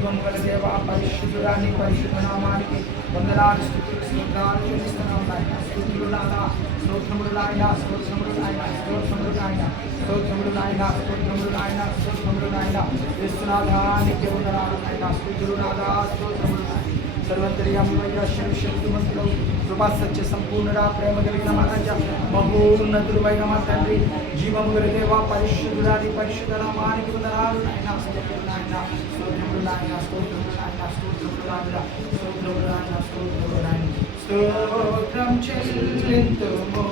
జీవం గల దేవ పరిశుద్ధురాన్ని పరిశుద్ధ నామానికి వందనాలు స్తుతులు స్తోత్రాలు చెల్లిస్తున్నాం నాయన. స్తుతులు నాయన, స్తోత్రములు నాయన, స్తోత్రములు నాయన, స్తోత్రములు నాయన, స్తోత్రములు నాయన, స్తోత్రములు నాయన, స్తోత్రములు నాయన. యేసునాథానికి వందనాలు నాయన. స్తుతులు నాదా, స్తోత్రములు నాయన. సర్వంతర్యామయ్య శక్తిమంతుడు కృపా సత్య సంపూర్ణుడా ప్రేమ కలిగిన మా రాజా మహోన్నతుడైన మా తండ్రి జీవము గల దేవా పరిశుద్ధుడాని పరిశుద్ధ నామానికి వందనాలు నాయన. స్తోత్రములు నాయన, స్తోత్రములు నాయన, స్తోత్రములు నాయన, స్తోత్రములు నాయన, స్తోత్రములు నాయన, స్తోత్రములు నాయన. స్తోత్రం చెల్లింతుము,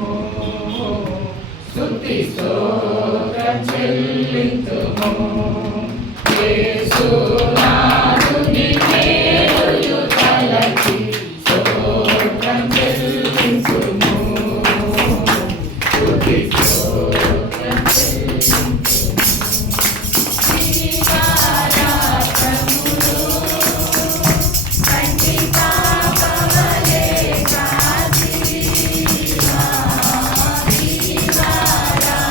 స్తుతి స్తోత్రం చెల్లింతుము యేసునాథుని మేలులు తలచి స్తోత్రం చెల్లింతుము, స్తుతి స్తోత్రం చెల్లింతుము. శ్రీకారాత్రములు కంటి పాపవలే కాచినా, శ్రీకారాత్రములు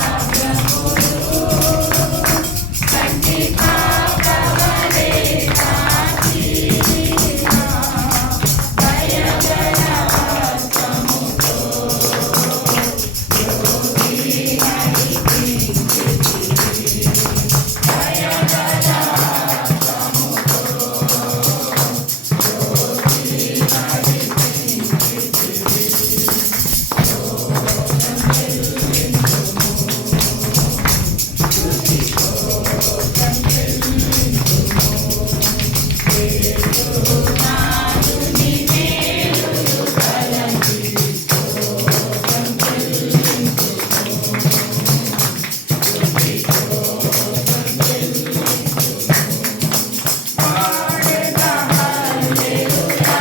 కంటి పాపవలే కాచినా, భయగల హస్తముతో యోగి నడిపించితివి, భయగల హస్తముతో యోగి నడిపించితివి. స్తోత్రం చెల్లింతుము, స్తుతి స్తోత్రం చెల్లింతుము యేసునాథుని మేలులు తలచి స్తోత్రం చెల్లింతుము, స్తుతి స్తోత్రం చెల్లింతుము. పాడెదా హల్లెలూయా,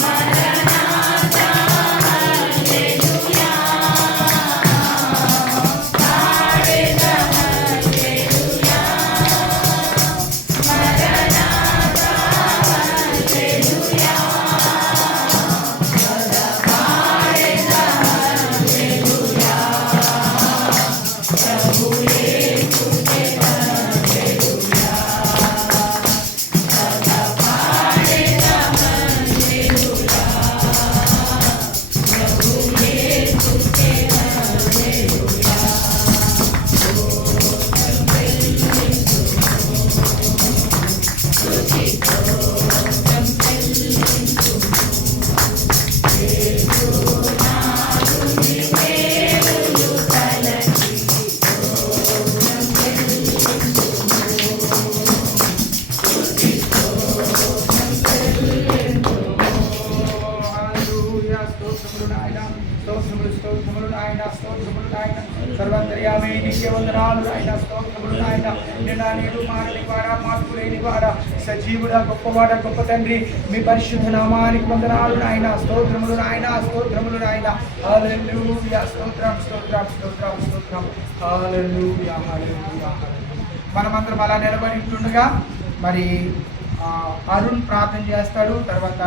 మరణాతా హల్లెలూయా, పాడెదా హల్లెలూయా, మరణాతా హల్లెలూయా, సదా పాడెదా హల్లెలూయా, ప్రభు యేసుకే హల్లెలూయా, సదా పాడెదా హల్లెలూయా, ప్రభు యేసుకే హల్లెలూయా. స్తోత్రం చెల్లింతుము, స్తుతి స్తోత్రం చెల్లింతుము యేసునాథుని మేలులు తలచి స్తోత్రం చెల్లింతుము, స్తుతి స్తోత్రం చెల్లింతుము. హల్లెలూయా. స్తోత్రములు నాయన, స్తోత్రములు, స్తోత్రములు నాయన, స్తోత్రములు నాయన. సర్వంతర్యామి నీకే వందనాలు నాయన. స్తోత్రములు నాయన. నిన్న నేడు మారని వాడా, మార్పు లేని వాడా, సజీవుడా, గొప్పవాడ, గొప్ప తండ్రి, మీ పరిశుద్ధ నామానికి వందనాలు నాయన. స్తోత్రములు నాయన, స్తోత్రములు నాయన. హల్లెలూయా. స్తోత్రం, స్తోత్రం, స్తోత్రం, స్తోత్రం. హల్లెలూయా, హల్లెలూయా, హల్లెలూయా. మనమందరం అలా నిలబడి ఉంటుండగా మరి అరుణ్ ప్రార్థన చేస్తాడు. తర్వాత